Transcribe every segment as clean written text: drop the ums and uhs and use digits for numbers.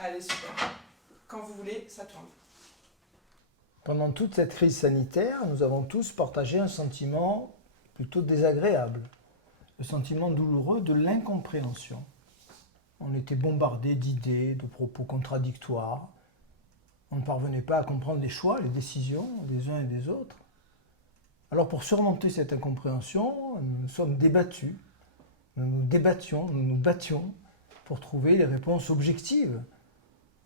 Allez, super. Quand vous voulez, ça tourne. Pendant toute cette crise sanitaire, nous avons tous partagé un sentiment plutôt désagréable, le sentiment douloureux de l'incompréhension. On était bombardé d'idées, de propos contradictoires. On ne parvenait pas à comprendre les choix, les décisions des uns et des autres. Alors pour surmonter cette incompréhension, nous nous sommes débattus, nous nous débattions, nous nous battions pour trouver les réponses objectives,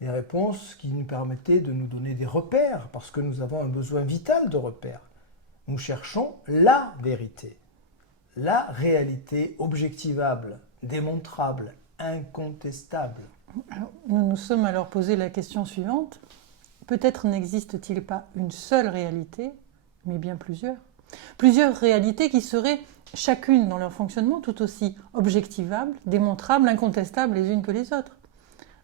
des réponses qui nous permettaient de nous donner des repères, parce que nous avons un besoin vital de repères. Nous cherchons la vérité, la réalité objectivable, démontrable, incontestable. Nous nous sommes alors posé la question suivante. Peut-être n'existe-t-il pas une seule réalité, mais bien plusieurs. Plusieurs réalités qui seraient, chacune dans leur fonctionnement, tout aussi objectivables, démontrables, incontestables les unes que les autres.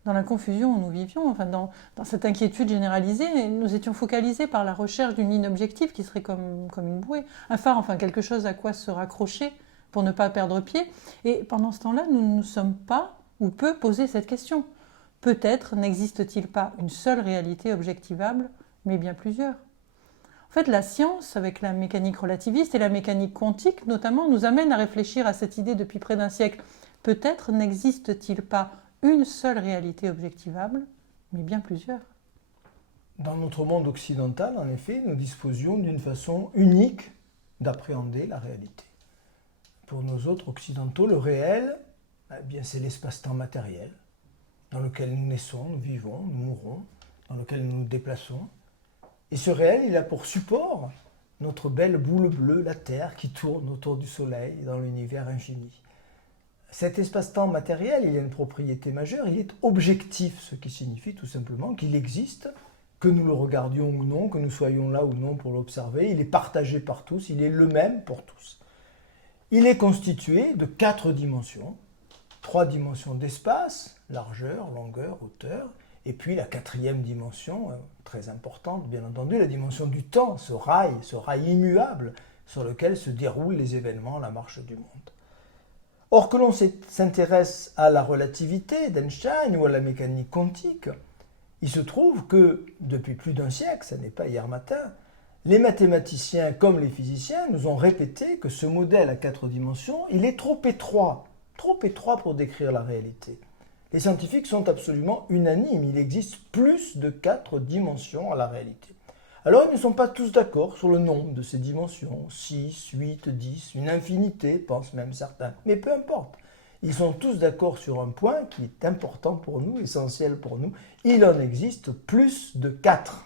Dans la confusion où nous vivions, dans cette inquiétude généralisée, nous étions focalisés par la recherche d'une ligne objective qui serait comme une bouée, un phare, quelque chose à quoi se raccrocher pour ne pas perdre pied. Et pendant ce temps-là, nous ne nous sommes pas ou peu posé cette question. Peut-être n'existe-t-il pas une seule réalité objectivable, mais bien plusieurs. En fait, la science, avec la mécanique relativiste et la mécanique quantique notamment, nous amène à réfléchir à cette idée depuis près d'un siècle. Peut-être n'existe-t-il pas une seule réalité objectivable, mais bien plusieurs. Dans notre monde occidental, en effet, nous disposions d'une façon unique d'appréhender la réalité. Pour nos autres occidentaux, le réel, c'est l'espace-temps matériel, dans lequel nous naissons, nous vivons, nous mourons, dans lequel nous nous déplaçons. Et ce réel, il a pour support notre belle boule bleue, la Terre, qui tourne autour du Soleil dans l'univers infini. Cet espace-temps matériel, il a une propriété majeure, il est objectif, ce qui signifie tout simplement qu'il existe, que nous le regardions ou non, que nous soyons là ou non pour l'observer, il est partagé par tous, il est le même pour tous. Il est constitué de 4 dimensions, 3 dimensions d'espace, largeur, longueur, hauteur, et puis la 4e dimension, très importante bien entendu, la dimension du temps, ce rail immuable sur lequel se déroulent les événements, la marche du monde. Or, que l'on s'intéresse à la relativité d'Einstein ou à la mécanique quantique, il se trouve que depuis plus d'un siècle, ce n'est pas hier matin, les mathématiciens comme les physiciens nous ont répété que ce modèle à 4 dimensions, il est trop étroit pour décrire la réalité. Les scientifiques sont absolument unanimes, il existe plus de 4 dimensions à la réalité. Alors ils ne sont pas tous d'accord sur le nombre de ces dimensions, 6, 8, 10, une infinité, pensent même certains, mais peu importe. Ils sont tous d'accord sur un point qui est important pour nous, essentiel pour nous, il en existe plus de 4.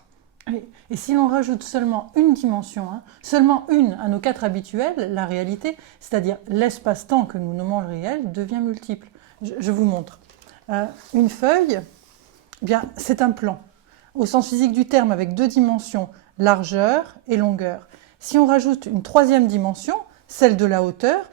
Et si l'on rajoute seulement une dimension, seulement une à nos 4 habituelles, la réalité, c'est-à-dire l'espace-temps que nous nommons le réel, devient multiple. Je vous montre. Une feuille, c'est un plan, au sens physique du terme, avec 2 dimensions, largeur et longueur. Si on rajoute une 3e dimension, celle de la hauteur,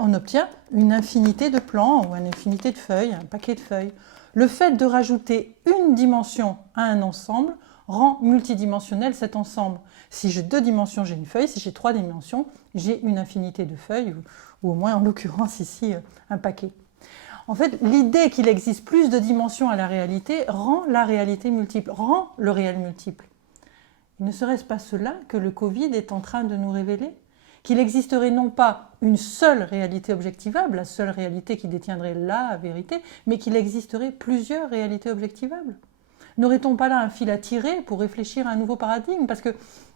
on obtient une infinité de plans ou une infinité de feuilles, un paquet de feuilles. Le fait de rajouter une dimension à un ensemble rend multidimensionnel cet ensemble. Si j'ai 2 dimensions, j'ai une feuille. Si j'ai 3 dimensions, j'ai une infinité de feuilles, ou au moins en l'occurrence ici, un paquet. En fait, l'idée qu'il existe plus de dimensions à la réalité rend la réalité multiple, rend le réel multiple. Ne serait-ce pas cela que le Covid est en train de nous révéler ? Qu'il existerait non pas une seule réalité objectivable, la seule réalité qui détiendrait la vérité, mais qu'il existerait plusieurs réalités objectivables. N'aurait-on pas là un fil à tirer pour réfléchir à un nouveau paradigme ? Parce qu'il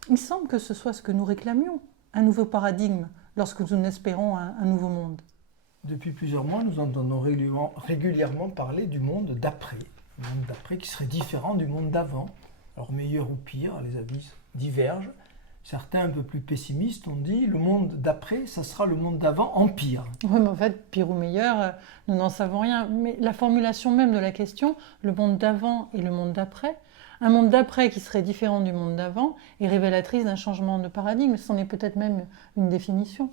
me semble que ce soit ce que nous réclamions, un nouveau paradigme, lorsque nous espérons un nouveau monde. Depuis plusieurs mois, nous entendons régulièrement parler du monde d'après. Un monde d'après qui serait différent du monde d'avant. Alors meilleur ou pire, les avis divergent. Certains un peu plus pessimistes ont dit le monde d'après, ça sera le monde d'avant en pire. Oui, mais en fait, pire ou meilleur, nous n'en savons rien. Mais la formulation même de la question, le monde d'avant et le monde d'après, un monde d'après qui serait différent du monde d'avant est révélatrice d'un changement de paradigme. C'en est peut-être même une définition.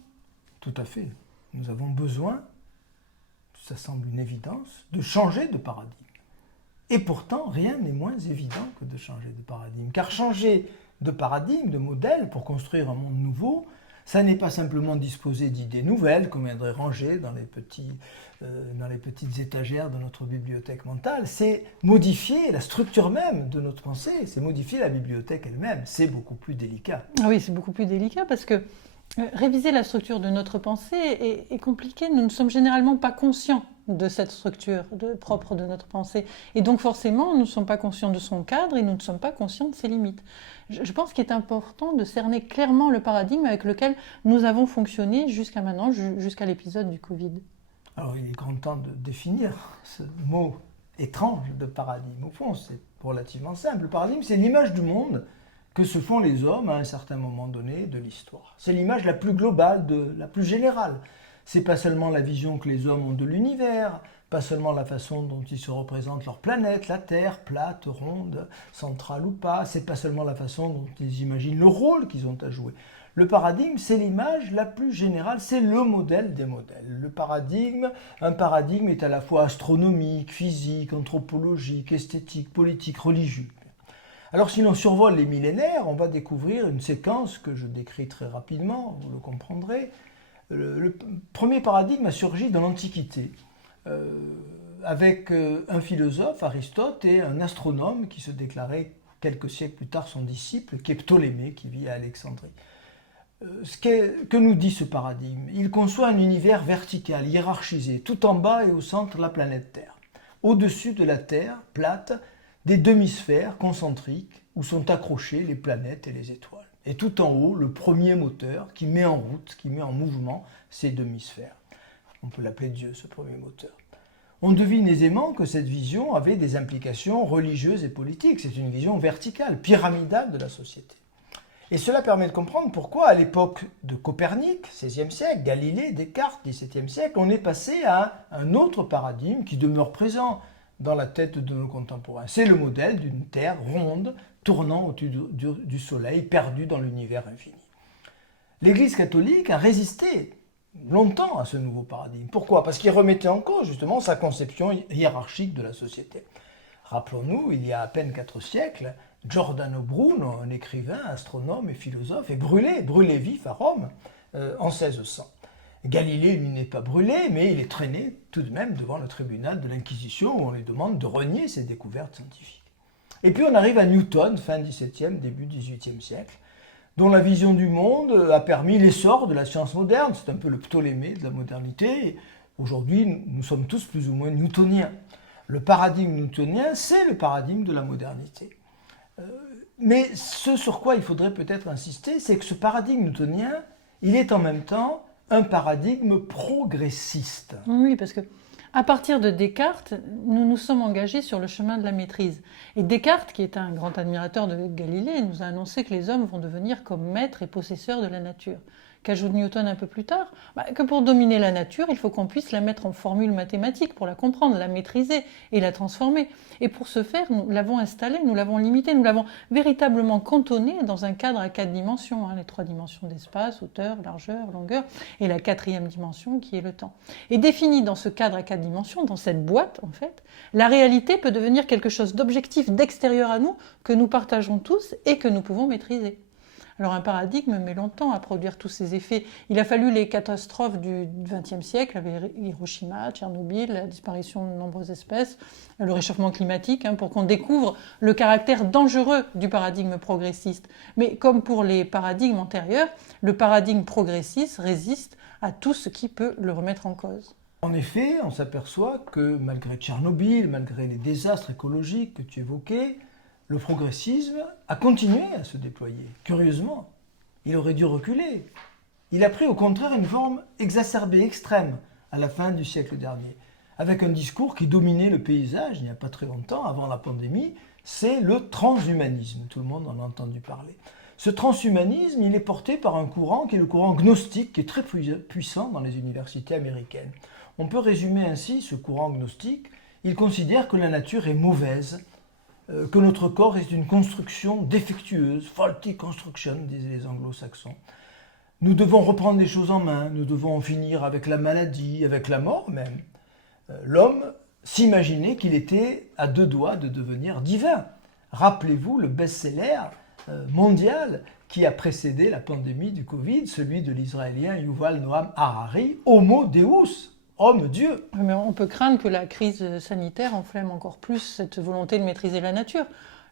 Tout à fait. Nous avons besoin, ça semble une évidence, de changer de paradigme. Et pourtant, rien n'est moins évident que de changer de paradigme. Car changer de paradigme, de modèle, pour construire un monde nouveau, ça n'est pas simplement disposer d'idées nouvelles qu'on viendrait ranger dans les petits dans les petites étagères de notre bibliothèque mentale, c'est modifier la structure même de notre pensée, c'est modifier la bibliothèque elle-même, c'est beaucoup plus délicat. Ah oui, c'est beaucoup plus délicat parce que réviser la structure de notre pensée est compliqué. Nous ne sommes généralement pas conscients de cette structure propre de notre pensée. Et donc forcément, nous ne sommes pas conscients de son cadre et nous ne sommes pas conscients de ses limites. Je pense qu'il est important de cerner clairement le paradigme avec lequel nous avons fonctionné jusqu'à maintenant, jusqu'à l'épisode du Covid. Alors il est grand temps de définir ce mot étrange de paradigme. Au fond, c'est relativement simple. Le paradigme, c'est l'image du monde que se font les hommes à un certain moment donné de l'histoire. C'est l'image la plus globale, la plus générale. C'est pas seulement la vision que les hommes ont de l'univers, pas seulement la façon dont ils se représentent leur planète, la Terre, plate, ronde, centrale ou pas. C'est pas seulement la façon dont ils imaginent le rôle qu'ils ont à jouer. Le paradigme, c'est l'image la plus générale, c'est le modèle des modèles. Un paradigme est à la fois astronomique, physique, anthropologique, esthétique, politique, religieux. Alors si l'on survole les millénaires, on va découvrir une séquence que je décris très rapidement, vous le comprendrez. Le premier paradigme a surgi dans l'Antiquité, avec un philosophe, Aristote, et un astronome qui se déclarait quelques siècles plus tard son disciple, qui est Ptolémée, qui vit à Alexandrie. Que nous dit ce paradigme? Il conçoit un univers vertical, hiérarchisé, tout en bas et au centre la planète Terre. Au-dessus de la Terre, plate, des demi-sphères concentriques où sont accrochées les planètes et les étoiles. Et tout en haut, le premier moteur qui met en route, qui met en mouvement ces demi-sphères. On peut l'appeler Dieu, ce premier moteur. On devine aisément que cette vision avait des implications religieuses et politiques. C'est une vision verticale, pyramidale de la société. Et cela permet de comprendre pourquoi, à l'époque de Copernic, XVIe siècle, Galilée, Descartes, XVIIe siècle, on est passé à un autre paradigme qui demeure présent dans la tête de nos contemporains. C'est le modèle d'une Terre ronde, tournant au-dessus du Soleil, perdue dans l'univers infini. L'Église catholique a résisté longtemps à ce nouveau paradigme. Pourquoi? Parce qu'il remettait en cause justement sa conception hiérarchique de la société. Rappelons-nous, il y a à peine 4 siècles, Giordano Bruno, un écrivain, astronome et philosophe, est brûlé vif à Rome en 1600. Galilée, lui, n'est pas brûlé, mais il est traîné tout de même devant le tribunal de l'Inquisition où on lui demande de renier ses découvertes scientifiques. Et puis on arrive à Newton, fin 17e, début 18e siècle, dont la vision du monde a permis l'essor de la science moderne. C'est un peu le Ptolémée de la modernité. Aujourd'hui, nous sommes tous plus ou moins newtoniens. Le paradigme newtonien, c'est le paradigme de la modernité. Mais ce sur quoi il faudrait peut-être insister, c'est que ce paradigme newtonien, il est en même temps un paradigme progressiste. Oui, parce que à partir de Descartes, nous nous sommes engagés sur le chemin de la maîtrise. Et Descartes, qui est un grand admirateur de Galilée, nous a annoncé que les hommes vont devenir comme maîtres et possesseurs de la nature. Qu'ajoute Newton un peu plus tard? Que pour dominer la nature, il faut qu'on puisse la mettre en formule mathématique pour la comprendre, la maîtriser et la transformer. Et pour ce faire, nous l'avons installée, nous l'avons limitée, nous l'avons véritablement cantonnée dans un cadre à 4 dimensions, les 3 dimensions d'espace, hauteur, largeur, longueur, et la 4e dimension qui est le temps. Et définie dans ce cadre à 4 dimensions, dans cette boîte en fait, la réalité peut devenir quelque chose d'objectif, d'extérieur à nous, que nous partageons tous et que nous pouvons maîtriser. Alors un paradigme met longtemps à produire tous ces effets. Il a fallu les catastrophes du XXe siècle, avec Hiroshima, Tchernobyl, la disparition de nombreuses espèces, le réchauffement climatique, pour qu'on découvre le caractère dangereux du paradigme progressiste. Mais comme pour les paradigmes antérieurs, le paradigme progressiste résiste à tout ce qui peut le remettre en cause. En effet, on s'aperçoit que malgré Tchernobyl, malgré les désastres écologiques que tu évoquais, le progressisme a continué à se déployer. Curieusement, il aurait dû reculer. Il a pris au contraire une forme exacerbée, extrême, à la fin du siècle dernier, avec un discours qui dominait le paysage il n'y a pas très longtemps, avant la pandémie, c'est le transhumanisme. Tout le monde en a entendu parler. Ce transhumanisme, il est porté par un courant qui est le courant gnostique, qui est très puissant dans les universités américaines. On peut résumer ainsi ce courant gnostique. Il considère que la nature est mauvaise, que notre corps est une construction défectueuse, faulty construction, disaient les anglo-saxons. Nous devons reprendre les choses en main, nous devons en finir avec la maladie, avec la mort même. L'homme s'imaginait qu'il était à 2 doigts de devenir divin. Rappelez-vous le best-seller mondial qui a précédé la pandémie du Covid, celui de l'Israélien Yuval Noam Harari, Homo Deus. homme Dieu. Mais on peut craindre que la crise sanitaire enflamme encore plus cette volonté de maîtriser la nature.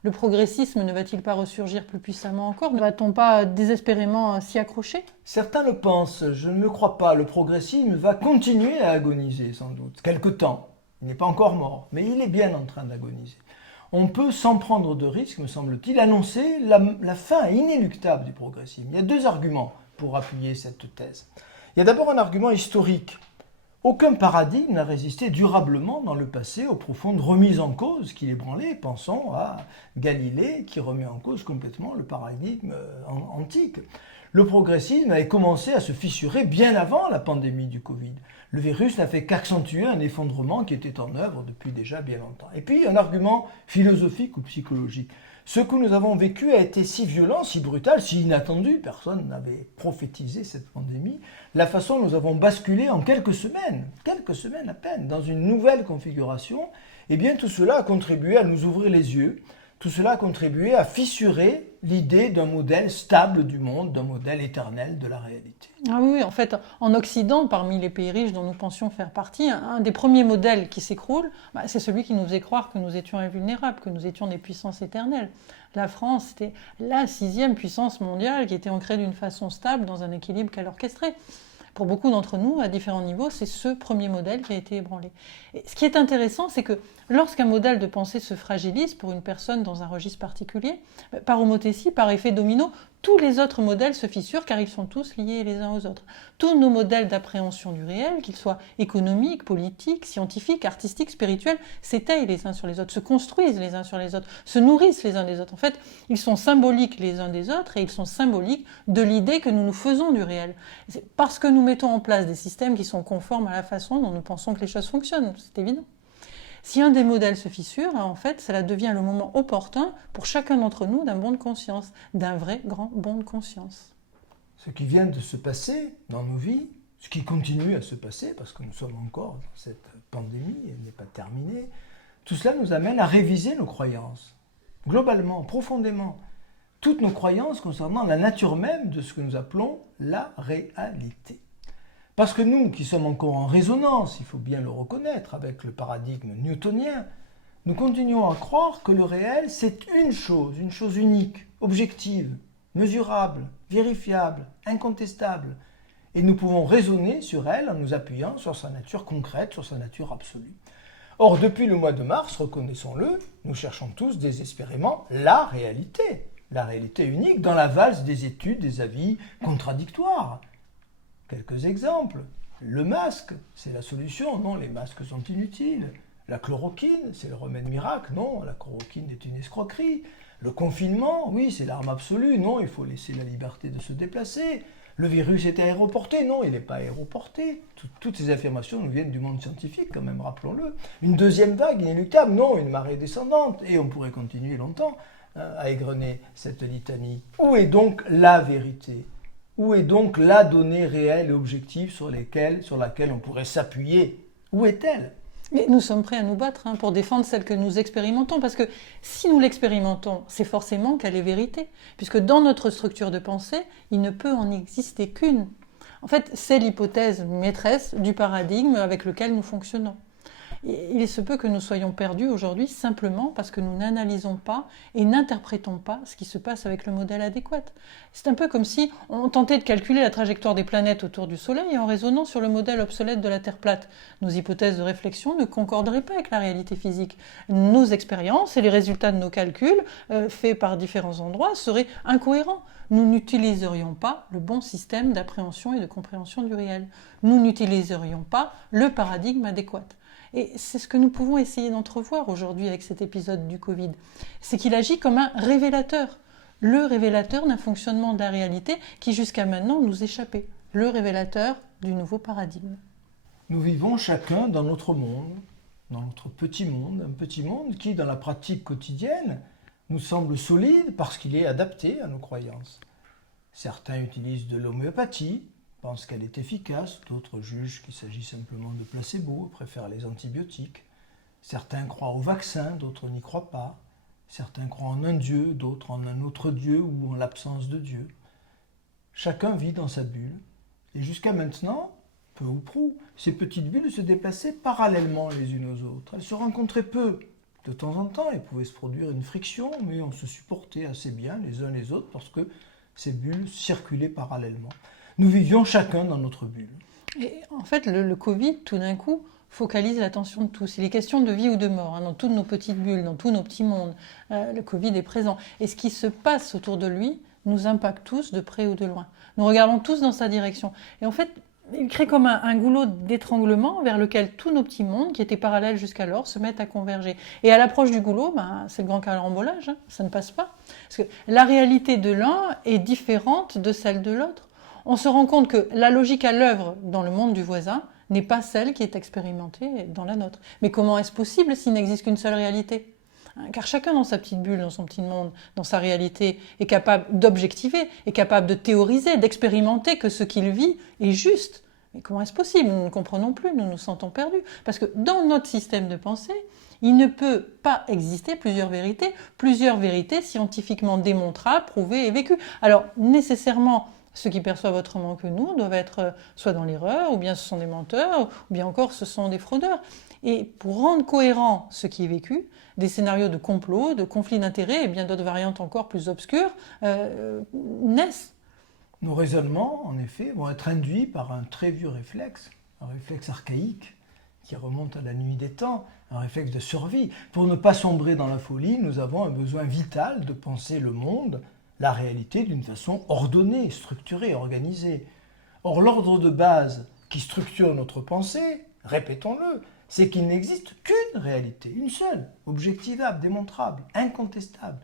Le progressisme ne va-t-il pas ressurgir plus puissamment encore? Ne va-t-on pas désespérément s'y accrocher? Certains le pensent, je ne le crois pas. Le progressisme va continuer à agoniser sans doute, quelque temps. Il n'est pas encore mort, mais il est bien en train d'agoniser. On peut, sans prendre de risque, me semble-t-il, annoncer la fin inéluctable du progressisme. Il y a 2 arguments pour appuyer cette thèse. Il y a d'abord un argument historique. Aucun paradigme n'a résisté durablement dans le passé aux profondes remises en cause qui l'ébranlaient. Pensons à Galilée qui remet en cause complètement le paradigme antique. Le progressisme avait commencé à se fissurer bien avant la pandémie du Covid. Le virus n'a fait qu'accentuer un effondrement qui était en œuvre depuis déjà bien longtemps. Et puis un argument philosophique ou psychologique. Ce que nous avons vécu a été si violent, si brutal, si inattendu, personne n'avait prophétisé cette pandémie, la façon dont nous avons basculé en quelques semaines à peine, dans une nouvelle configuration, eh bien tout cela a contribué à nous ouvrir les yeux, tout cela a contribué à fissurer l'idée d'un modèle stable du monde, d'un modèle éternel de la réalité. Ah oui, en fait, en Occident, parmi les pays riches dont nous pensions faire partie, un des premiers modèles qui s'écroule, c'est celui qui nous faisait croire que nous étions invulnérables, que nous étions des puissances éternelles. La France, c'était la 6e puissance mondiale qui était ancrée d'une façon stable dans un équilibre qu'elle orchestrait. Pour beaucoup d'entre nous, à différents niveaux, c'est ce premier modèle qui a été ébranlé. Et ce qui est intéressant, c'est que lorsqu'un modèle de pensée se fragilise pour une personne dans un registre particulier, par homothétie, par effet domino, tous les autres modèles se fissurent car ils sont tous liés les uns aux autres. Tous nos modèles d'appréhension du réel, qu'ils soient économiques, politiques, scientifiques, artistiques, spirituels, s'étayent les uns sur les autres, se construisent les uns sur les autres, se nourrissent les uns des autres. En fait, ils sont symboliques les uns des autres et ils sont symboliques de l'idée que nous nous faisons du réel. C'est parce que nous mettons en place des systèmes qui sont conformes à la façon dont nous pensons que les choses fonctionnent, c'est évident. Si un des modèles se fissure, en fait, cela devient le moment opportun pour chacun d'entre nous d'un bond de conscience, d'un vrai grand bond de conscience. Ce qui vient de se passer dans nos vies, ce qui continue à se passer, parce que nous sommes encore dans cette pandémie, elle n'est pas terminée, tout cela nous amène à réviser nos croyances, globalement, profondément. Toutes nos croyances concernant la nature même de ce que nous appelons la réalité. Parce que nous, qui sommes encore en résonance, il faut bien le reconnaître, avec le paradigme newtonien, nous continuons à croire que le réel, c'est une chose unique, objective, mesurable, vérifiable, incontestable. Et nous pouvons raisonner sur elle en nous appuyant sur sa nature concrète, sur sa nature absolue. Or, depuis le mois de mars, reconnaissons-le, nous cherchons tous désespérément la réalité unique dans la valse des études, des avis contradictoires. Quelques exemples. Le masque, c'est la solution. Non, les masques sont inutiles. La chloroquine, c'est le remède miracle. Non, la chloroquine est une escroquerie. Le confinement, oui, c'est l'arme absolue. Non, il faut laisser la liberté de se déplacer. Le virus est aéroporté. Non, il n'est pas aéroporté. Toutes ces affirmations nous viennent du monde scientifique, quand même, rappelons-le. Une deuxième vague inéluctable. Non, une marée descendante. Et on pourrait continuer longtemps à égrener cette litanie. Où est donc la vérité ? Où est donc la donnée réelle et objective sur laquelle on pourrait s'appuyer? Où est-elle? Mais nous sommes prêts à nous battre pour défendre celle que nous expérimentons, parce que si nous l'expérimentons, c'est forcément qu'elle est vérité, puisque dans notre structure de pensée, il ne peut en exister qu'une. En fait, c'est l'hypothèse maîtresse du paradigme avec lequel nous fonctionnons. Il se peut que nous soyons perdus aujourd'hui simplement parce que nous n'analysons pas et n'interprétons pas ce qui se passe avec le modèle adéquat. C'est un peu comme si on tentait de calculer la trajectoire des planètes autour du Soleil en raisonnant sur le modèle obsolète de la Terre plate. Nos hypothèses de réflexion ne concorderaient pas avec la réalité physique. Nos expériences et les résultats de nos calculs, faits par différents endroits, seraient incohérents. Nous n'utiliserions pas le bon système d'appréhension et de compréhension du réel. Nous n'utiliserions pas le paradigme adéquat. Et c'est ce que nous pouvons essayer d'entrevoir aujourd'hui avec cet épisode du Covid. C'est qu'il agit comme un révélateur. Le révélateur d'un fonctionnement de la réalité qui jusqu'à maintenant nous échappait. Le révélateur du nouveau paradigme. Nous vivons chacun dans notre monde, dans notre petit monde, un petit monde qui, dans la pratique quotidienne, nous semble solide parce qu'il est adapté à nos croyances. Certains utilisent de l'homéopathie, pensent qu'elle est efficace, d'autres jugent qu'il s'agit simplement de placebo, préfèrent les antibiotiques. Certains croient au vaccin, d'autres n'y croient pas. Certains croient en un Dieu, d'autres en un autre Dieu ou en l'absence de Dieu. Chacun vit dans sa bulle. Et jusqu'à maintenant, peu ou prou, ces petites bulles se déplaçaient parallèlement les unes aux autres. Elles se rencontraient peu. De temps en temps, il pouvait se produire une friction, mais on se supportait assez bien les uns les autres parce que ces bulles circulaient parallèlement. Nous vivions chacun dans notre bulle. Et en fait, le Covid, tout d'un coup, focalise l'attention de tous. Il est question de vie ou de mort, hein, dans toutes nos petites bulles, dans tous nos petits mondes. Le Covid est présent. Et ce qui se passe autour de lui nous impacte tous, de près ou de loin. Nous regardons tous dans sa direction. Et en fait, il crée comme un goulot d'étranglement vers lequel tous nos petits mondes, qui étaient parallèles jusqu'alors, se mettent à converger. Et à l'approche du goulot, c'est le grand carambolage, hein, ça ne passe pas. Parce que la réalité de l'un est différente de celle de l'autre. On se rend compte que la logique à l'œuvre dans le monde du voisin n'est pas celle qui est expérimentée dans la nôtre. Mais comment est-ce possible s'il n'existe qu'une seule réalité ? Car chacun dans sa petite bulle, dans son petit monde, dans sa réalité, est capable d'objectiver, est capable de théoriser, d'expérimenter que ce qu'il vit est juste. Mais comment est-ce possible ? Nous ne comprenons plus, nous nous sentons perdus. Parce que dans notre système de pensée, il ne peut pas exister plusieurs vérités scientifiquement démontrables, prouvées et vécues. Alors, nécessairement, ceux qui perçoivent autrement que nous doivent être soit dans l'erreur, ou bien ce sont des menteurs, ou bien encore ce sont des fraudeurs. Et pour rendre cohérent ce qui est vécu, des scénarios de complot, de conflits d'intérêts et bien d'autres variantes encore plus obscures naissent. Nos raisonnements, en effet, vont être induits par un très vieux réflexe, un réflexe archaïque qui remonte à la nuit des temps, un réflexe de survie. Pour ne pas sombrer dans la folie, nous avons un besoin vital de penser le monde, la réalité, d'une façon ordonnée, structurée, organisée. Or, l'ordre de base qui structure notre pensée, répétons-le, c'est qu'il n'existe qu'une réalité, une seule, objectivable, démontrable, incontestable.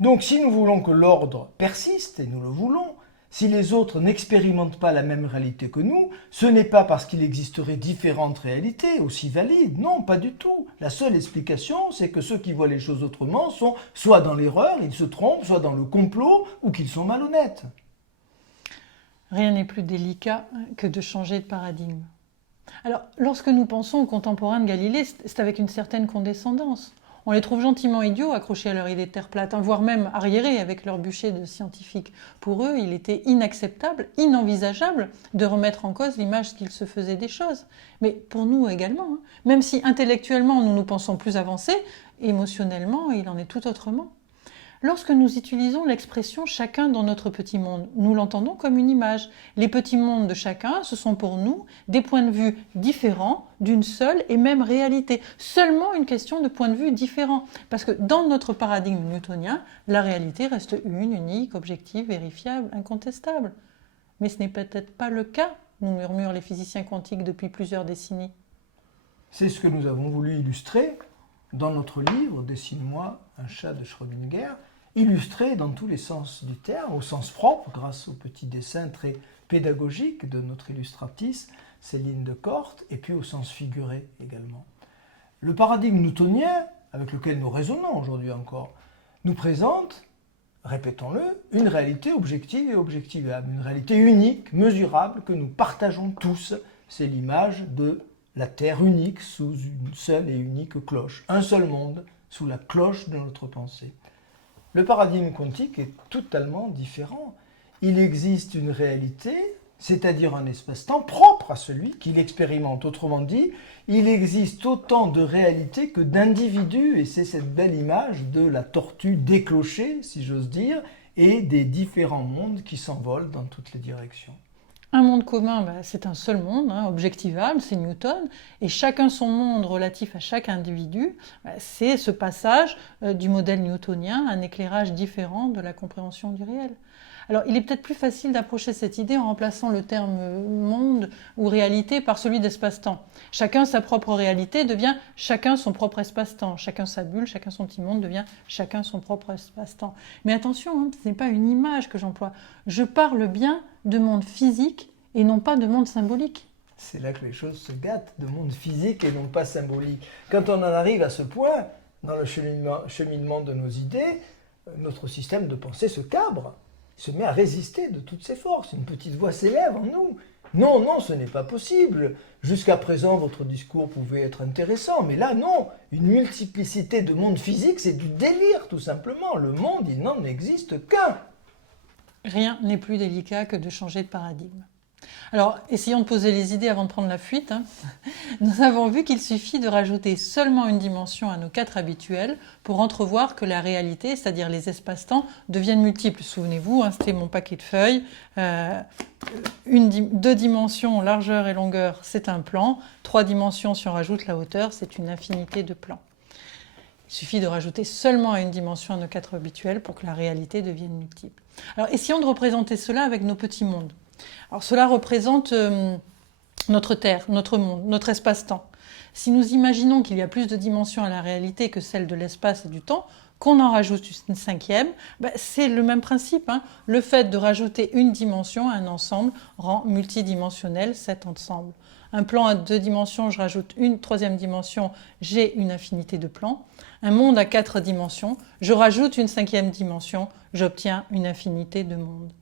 Donc si nous voulons que l'ordre persiste, et nous le voulons, si les autres n'expérimentent pas la même réalité que nous, ce n'est pas parce qu'il existerait différentes réalités aussi valides, non, pas du tout. La seule explication, c'est que ceux qui voient les choses autrement sont soit dans l'erreur, ils se trompent, soit dans le complot, ou qu'ils sont malhonnêtes. Rien n'est plus délicat que de changer de paradigme. Alors, lorsque nous pensons aux contemporains de Galilée, c'est avec une certaine condescendance. On les trouve gentiment idiots, accrochés à leur idée de terre plate, hein, voire même arriérés avec leur bûcher de scientifiques. Pour eux, il était inacceptable, inenvisageable de remettre en cause l'image qu'ils se faisaient des choses. Mais pour nous également, hein, même si intellectuellement nous nous pensons plus avancés, émotionnellement il en est tout autrement. Lorsque nous utilisons l'expression « chacun dans notre petit monde », nous l'entendons comme une image. Les petits mondes de chacun, ce sont pour nous des points de vue différents d'une seule et même réalité. Seulement une question de point de vue différent. Parce que dans notre paradigme newtonien, la réalité reste une, unique, objective, vérifiable, incontestable. Mais ce n'est peut-être pas le cas, nous murmurent les physiciens quantiques depuis plusieurs décennies. C'est ce que nous avons voulu illustrer dans notre livre « Dessine-moi un chat de Schrödinger », illustré dans tous les sens du terme, au sens propre, grâce aux petits dessins très pédagogiques de notre illustratrice Céline Decorte, et puis au sens figuré également. Le paradigme newtonien, avec lequel nous raisonnons aujourd'hui encore, nous présente, répétons-le, une réalité objective et objectivable, une réalité unique, mesurable, que nous partageons tous. C'est l'image de la Terre unique sous une seule et unique cloche, un seul monde sous la cloche de notre pensée. Le paradigme quantique est totalement différent. Il existe une réalité, c'est-à-dire un espace-temps propre à celui qui l'expérimente. Autrement dit, il existe autant de réalités que d'individus, et c'est cette belle image de la tortue déclochée, si j'ose dire, et des différents mondes qui s'envolent dans toutes les directions. Un monde commun, c'est un seul monde, hein, objectivable, c'est Newton, et chacun son monde relatif à chaque individu, c'est ce passage du modèle newtonien, un éclairage différent de la compréhension du réel. Alors, il est peut-être plus facile d'approcher cette idée en remplaçant le terme monde ou réalité par celui d'espace-temps. Chacun sa propre réalité devient chacun son propre espace-temps. Chacun sa bulle, chacun son petit monde devient chacun son propre espace-temps. Mais attention, hein, ce n'est pas une image que j'emploie. Je parle bien de monde physique et non pas de monde symbolique. C'est là que les choses se gâtent, de monde physique et non pas symbolique. Quand on en arrive à ce point, dans le cheminement de nos idées, notre système de pensée se cabre, se met à résister de toutes ses forces. Une petite voix s'élève en nous. Non, non, ce n'est pas possible. Jusqu'à présent, votre discours pouvait être intéressant, mais là, non. Une multiplicité de mondes physiques, c'est du délire, tout simplement. Le monde, il n'en existe qu'un. Rien n'est plus délicat que de changer de paradigme. Alors, essayons de poser les idées avant de prendre la fuite. Nous avons vu qu'il suffit de rajouter seulement une dimension à nos 4 habituels pour entrevoir que la réalité, c'est-à-dire les espaces-temps, deviennent multiples. Souvenez-vous, c'était mon paquet de feuilles. 2 dimensions, largeur et longueur, c'est un plan. 3 dimensions, si on rajoute la hauteur, c'est une infinité de plans. Il suffit de rajouter seulement une dimension à nos 4 habituels pour que la réalité devienne multiple. Alors, essayons de représenter cela avec nos petits mondes. Alors, cela représente notre Terre, notre monde, notre espace-temps. Si nous imaginons qu'il y a plus de dimensions à la réalité que celle de l'espace et du temps, qu'on en rajoute une 5e, c'est le même principe. Le fait de rajouter une dimension à un ensemble rend multidimensionnel cet ensemble. Un plan à 2 dimensions, je rajoute une 3e dimension, j'ai une infinité de plans. Un monde à 4 dimensions, je rajoute une 5e dimension, j'obtiens une infinité de mondes.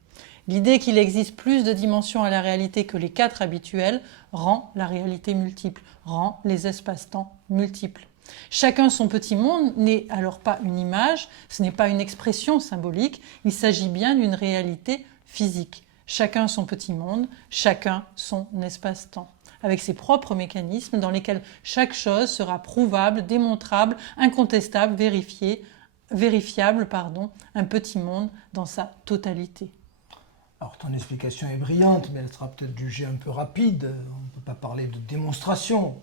L'idée qu'il existe plus de dimensions à la réalité que les 4 habituelles rend la réalité multiple, rend les espaces-temps multiples. Chacun son petit monde n'est alors pas une image, ce n'est pas une expression symbolique, il s'agit bien d'une réalité physique. Chacun son petit monde, chacun son espace-temps, avec ses propres mécanismes dans lesquels chaque chose sera prouvable, démontrable, incontestable, vérifiable, un petit monde dans sa totalité. Alors ton explication est brillante, mais elle sera peut-être jugée un peu rapide. On ne peut pas parler de démonstration.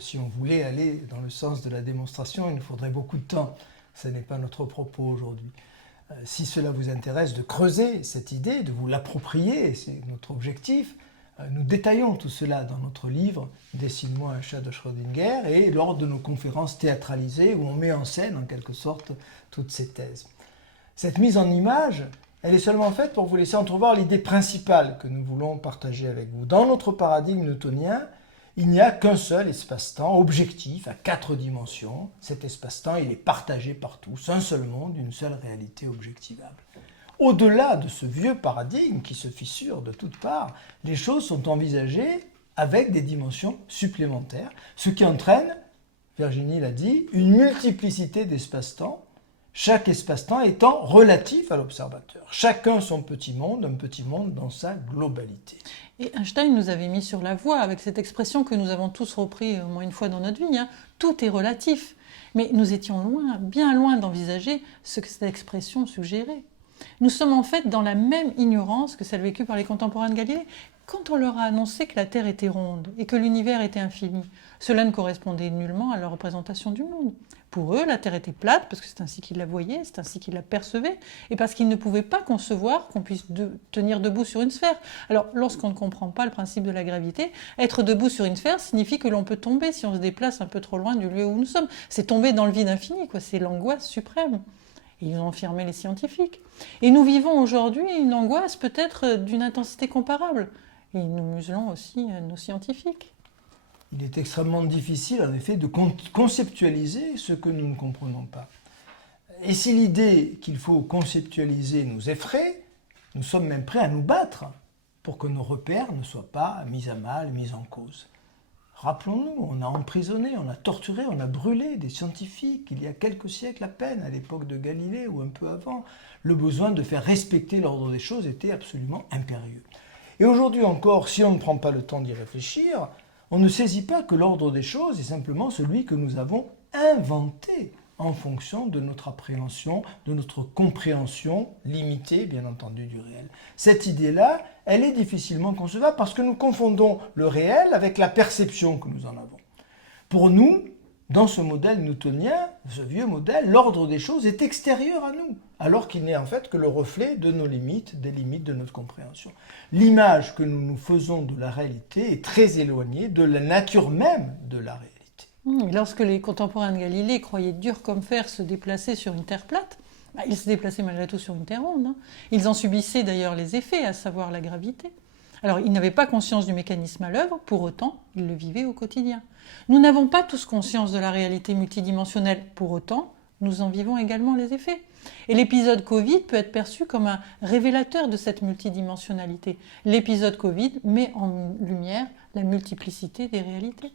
Si on voulait aller dans le sens de la démonstration, il nous faudrait beaucoup de temps. Ce n'est pas notre propos aujourd'hui. Si cela vous intéresse de creuser cette idée, de vous l'approprier, c'est notre objectif, nous détaillons tout cela dans notre livre « Dessine-moi un chat de Schrödinger » et lors de nos conférences théâtralisées où on met en scène en quelque sorte toutes ces thèses. Cette mise en image, elle est seulement faite pour vous laisser entrevoir l'idée principale que nous voulons partager avec vous. Dans notre paradigme newtonien, il n'y a qu'un seul espace-temps objectif à 4 dimensions. Cet espace-temps, il est partagé par tous, un seul monde, une seule réalité objectivable. Au-delà de ce vieux paradigme qui se fissure de toutes parts, les choses sont envisagées avec des dimensions supplémentaires, ce qui entraîne, Virginie l'a dit, une multiplicité d'espaces-temps, chaque espace-temps étant relatif à l'observateur. Chacun son petit monde, un petit monde dans sa globalité. Et Einstein nous avait mis sur la voie avec cette expression que nous avons tous repris au moins une fois dans notre vie, tout est relatif. Mais nous étions loin, bien loin d'envisager ce que cette expression suggérait. Nous sommes en fait dans la même ignorance que celle vécue par les contemporains de Galilée. Quand on leur a annoncé que la Terre était ronde et que l'univers était infini, cela ne correspondait nullement à leur représentation du monde. Pour eux, la Terre était plate parce que c'est ainsi qu'ils la voyaient, c'est ainsi qu'ils la percevaient, et parce qu'ils ne pouvaient pas concevoir qu'on puisse tenir debout sur une sphère. Alors, lorsqu'on ne comprend pas le principe de la gravité, être debout sur une sphère signifie que l'on peut tomber si on se déplace un peu trop loin du lieu où nous sommes. C'est tomber dans le vide infini, c'est l'angoisse suprême. Ils ont affirmé les scientifiques. Et nous vivons aujourd'hui une angoisse peut-être d'une intensité comparable. Et nous muselons aussi nos scientifiques. Il est extrêmement difficile, en effet, de conceptualiser ce que nous ne comprenons pas. Et si l'idée qu'il faut conceptualiser nous effraie, nous sommes même prêts à nous battre pour que nos repères ne soient pas mis à mal, mis en cause. Rappelons-nous, on a emprisonné, on a torturé, on a brûlé des scientifiques il y a quelques siècles à peine, à l'époque de Galilée ou un peu avant. Le besoin de faire respecter l'ordre des choses était absolument impérieux. Et aujourd'hui encore, si on ne prend pas le temps d'y réfléchir, on ne saisit pas que l'ordre des choses est simplement celui que nous avons inventé en fonction de notre appréhension, de notre compréhension limitée, bien entendu, du réel. Cette idée-là, elle est difficilement concevable parce que nous confondons le réel avec la perception que nous en avons. Pour nous, dans ce modèle newtonien, ce vieux modèle, l'ordre des choses est extérieur à nous, alors qu'il n'est en fait que le reflet de nos limites, des limites de notre compréhension. L'image que nous nous faisons de la réalité est très éloignée de la nature même de la réalité. Lorsque les contemporains de Galilée croyaient dur comme fer se déplacer sur une terre plate, ils se déplaçaient malgré tout sur une terre ronde. Ils en subissaient d'ailleurs les effets, à savoir la gravité. Alors, ils n'avaient pas conscience du mécanisme à l'œuvre, pour autant, ils le vivaient au quotidien. Nous n'avons pas tous conscience de la réalité multidimensionnelle, pour autant, nous en vivons également les effets. Et l'épisode Covid peut être perçu comme un révélateur de cette multidimensionnalité. L'épisode Covid met en lumière la multiplicité des réalités.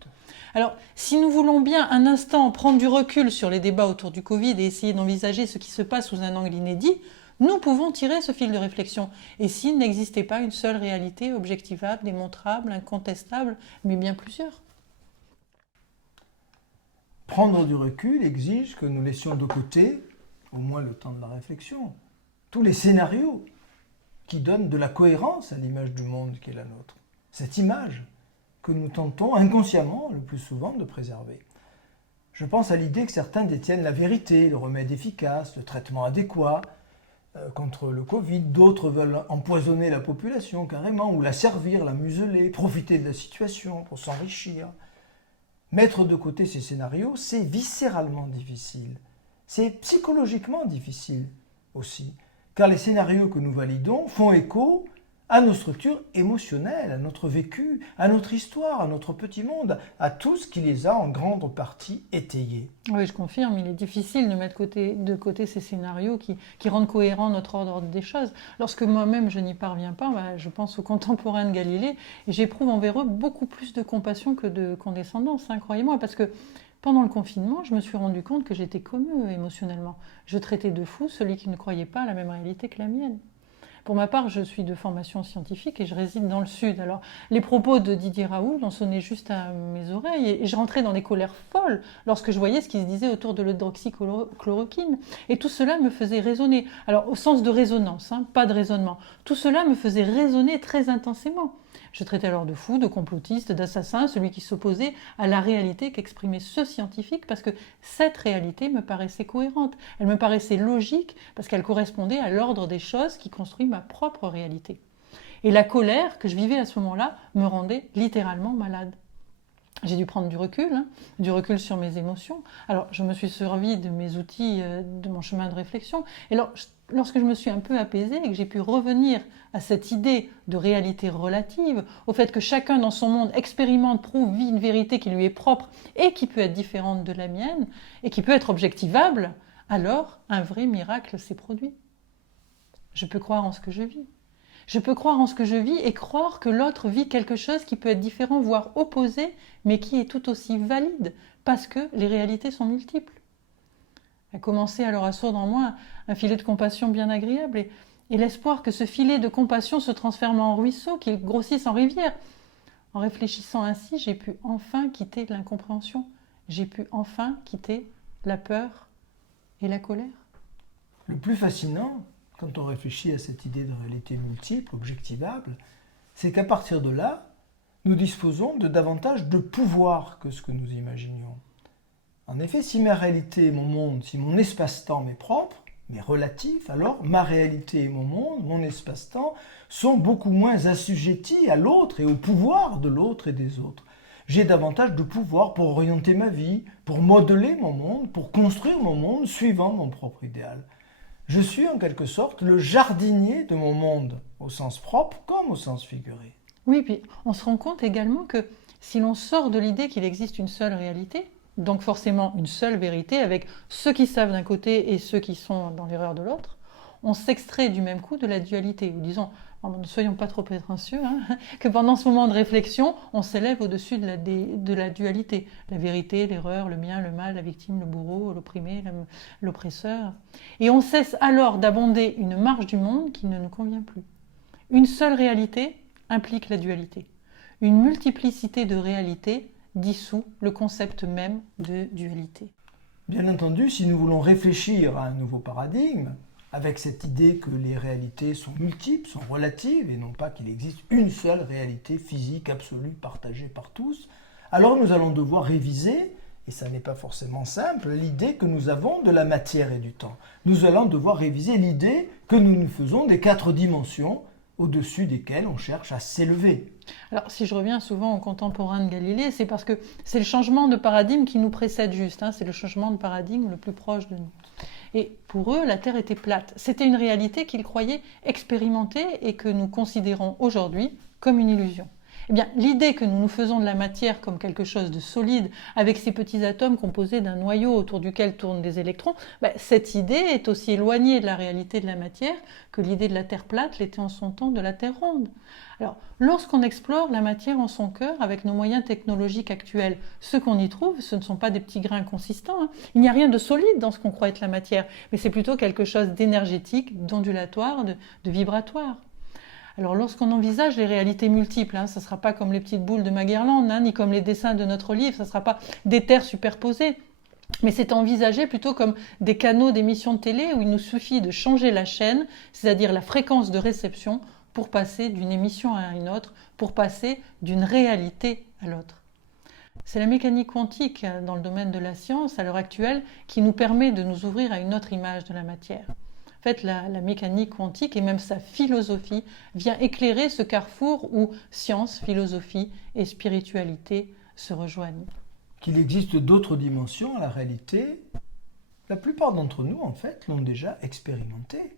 Alors, si nous voulons bien un instant prendre du recul sur les débats autour du Covid et essayer d'envisager ce qui se passe sous un angle inédit, Nous pouvons tirer ce fil de réflexion. Et s'il n'existait pas une seule réalité objectivable, démontrable, incontestable, mais bien plusieurs? Prendre du recul exige que nous laissions de côté, au moins le temps de la réflexion, tous les scénarios qui donnent de la cohérence à l'image du monde qui est la nôtre. Cette image que nous tentons inconsciemment, le plus souvent, de préserver. Je pense à l'idée que certains détiennent la vérité, le remède efficace, le traitement adéquat contre le Covid. D'autres veulent empoisonner la population carrément, ou la servir, la museler, profiter de la situation pour s'enrichir. Mettre de côté ces scénarios, c'est viscéralement difficile. C'est psychologiquement difficile aussi, car les scénarios que nous validons font écho à nos structures émotionnelles, à notre vécu, à notre histoire, à notre petit monde, à tout ce qui les a en grande partie étayés. Oui, je confirme, il est difficile de mettre de côté ces scénarios qui rendent cohérent notre ordre des choses. Lorsque moi-même je n'y parviens pas, je pense aux contemporains de Galilée, et j'éprouve envers eux beaucoup plus de compassion que de condescendance, croyez-moi, parce que pendant le confinement, je me suis rendu compte que j'étais comme eux émotionnellement. Je traitais de fou celui qui ne croyait pas à la même réalité que la mienne. Pour ma part, je suis de formation scientifique et je réside dans le Sud. Alors, les propos de Didier Raoult ont sonné juste à mes oreilles et je rentrais dans des colères folles lorsque je voyais ce qui se disait autour de l'hydroxychloroquine. Et tout cela me faisait raisonner. Alors, au sens de résonance, pas de raisonnement. Tout cela me faisait raisonner très intensément. Je traitais alors de fou, de complotiste, d'assassin, celui qui s'opposait à la réalité qu'exprimait ce scientifique, parce que cette réalité me paraissait cohérente, elle me paraissait logique, parce qu'elle correspondait à l'ordre des choses qui construit ma propre réalité. Et la colère que je vivais à ce moment-là me rendait littéralement malade. J'ai dû prendre du recul sur mes émotions. Alors, je me suis servi de mes outils, de mon chemin de réflexion. Et lorsque je me suis un peu apaisée et que j'ai pu revenir à cette idée de réalité relative, au fait que chacun dans son monde expérimente, prouve, vit une vérité qui lui est propre et qui peut être différente de la mienne et qui peut être objectivable, alors un vrai miracle s'est produit. Je peux croire en ce que je vis. Je peux croire en ce que je vis et croire que l'autre vit quelque chose qui peut être différent, voire opposé, mais qui est tout aussi valide, parce que les réalités sont multiples. A commencé alors à sourdre en moi un filet de compassion bien agréable, et l'espoir que ce filet de compassion se transforme en ruisseau, qu'il grossisse en rivière. En réfléchissant ainsi, j'ai pu enfin quitter l'incompréhension, j'ai pu enfin quitter la peur et la colère. Le plus fascinant, quand on réfléchit à cette idée de réalité multiple, objectivable, c'est qu'à partir de là, nous disposons de davantage de pouvoir que ce que nous imaginions. En effet, si ma réalité est mon monde, si mon espace-temps m'est propre, mais relatif, alors ma réalité et mon monde, mon espace-temps, sont beaucoup moins assujettis à l'autre et au pouvoir de l'autre et des autres. J'ai davantage de pouvoir pour orienter ma vie, pour modeler mon monde, pour construire mon monde suivant mon propre idéal. Je suis en quelque sorte le jardinier de mon monde, au sens propre comme au sens figuré. Oui, puis on se rend compte également que si l'on sort de l'idée qu'il existe une seule réalité, donc forcément une seule vérité, avec ceux qui savent d'un côté et ceux qui sont dans l'erreur de l'autre, on s'extrait du même coup de la dualité. Ou disons, ne soyons pas trop prétentieux, que pendant ce moment de réflexion, on s'élève au-dessus de la dualité. La vérité, l'erreur, le bien, le mal, la victime, le bourreau, l'opprimé, l'oppresseur. Et on cesse alors d'abonder une marge du monde qui ne nous convient plus. Une seule réalité implique la dualité. Une multiplicité de réalités dissout le concept même de dualité. Bien entendu, si nous voulons réfléchir à un nouveau paradigme, avec cette idée que les réalités sont multiples, sont relatives, et non pas qu'il existe une seule réalité physique absolue partagée par tous, alors nous allons devoir réviser, et ça n'est pas forcément simple, l'idée que nous avons de la matière et du temps. Nous allons devoir réviser l'idée que nous nous faisons des 4 dimensions au-dessus desquelles on cherche à s'élever. Alors, si je reviens souvent aux contemporains de Galilée, c'est parce que c'est le changement de paradigme qui nous précède juste, c'est le changement de paradigme le plus proche de nous. Et pour eux, la Terre était plate. C'était une réalité qu'ils croyaient expérimenter et que nous considérons aujourd'hui comme une illusion. Eh bien, l'idée que nous nous faisons de la matière comme quelque chose de solide, avec ces petits atomes composés d'un noyau autour duquel tournent des électrons, cette idée est aussi éloignée de la réalité de la matière que l'idée de la Terre plate l'était en son temps de la Terre ronde. Alors, lorsqu'on explore la matière en son cœur avec nos moyens technologiques actuels, ce qu'on y trouve, ce ne sont pas des petits grains consistants. Il n'y a rien de solide dans ce qu'on croit être la matière, mais c'est plutôt quelque chose d'énergétique, d'ondulatoire, de vibratoire. Alors lorsqu'on envisage les réalités multiples, ça ne sera pas comme les petites boules de Magellan, ni comme les dessins de notre livre, ça ne sera pas des terres superposées, mais c'est envisagé plutôt comme des canaux d'émission de télé où il nous suffit de changer la chaîne, c'est-à-dire la fréquence de réception, pour passer d'une émission à une autre, pour passer d'une réalité à l'autre. C'est la mécanique quantique dans le domaine de la science à l'heure actuelle qui nous permet de nous ouvrir à une autre image de la matière. En fait, la mécanique quantique et même sa philosophie vient éclairer ce carrefour où science, philosophie et spiritualité se rejoignent. Qu'il existe d'autres dimensions à la réalité, la plupart d'entre nous, en fait, l'ont déjà expérimenté.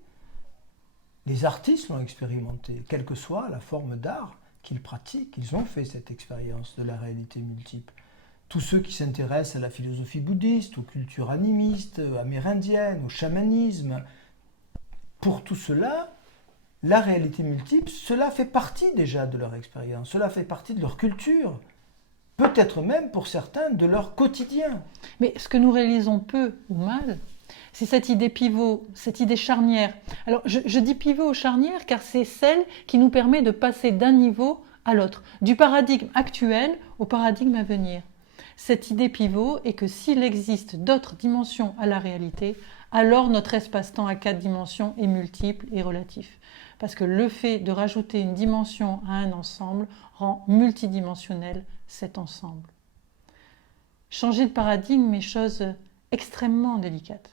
Les artistes l'ont expérimenté, quelle que soit la forme d'art qu'ils pratiquent, ils ont fait cette expérience de la réalité multiple. Tous ceux qui s'intéressent à la philosophie bouddhiste, aux cultures animistes, amérindiennes, au chamanisme, pour tout cela, la réalité multiple, cela fait partie déjà de leur expérience, cela fait partie de leur culture, peut-être même pour certains de leur quotidien. Mais ce que nous réalisons peu ou mal, c'est cette idée pivot, cette idée charnière. Alors je dis pivot ou charnière car c'est celle qui nous permet de passer d'un niveau à l'autre, du paradigme actuel au paradigme à venir. Cette idée pivot est que s'il existe d'autres dimensions à la réalité, alors notre espace-temps à 4 dimensions est multiple et relatif. Parce que le fait de rajouter une dimension à un ensemble rend multidimensionnel cet ensemble. Changer de paradigme est chose extrêmement délicate.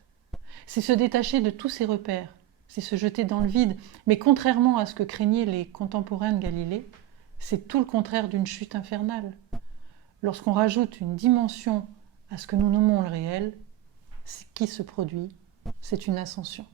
C'est se détacher de tous ces repères, c'est se jeter dans le vide. Mais contrairement à ce que craignaient les contemporains de Galilée, c'est tout le contraire d'une chute infernale. Lorsqu'on rajoute une dimension à ce que nous nommons le réel, ce qui se produit, c'est une ascension.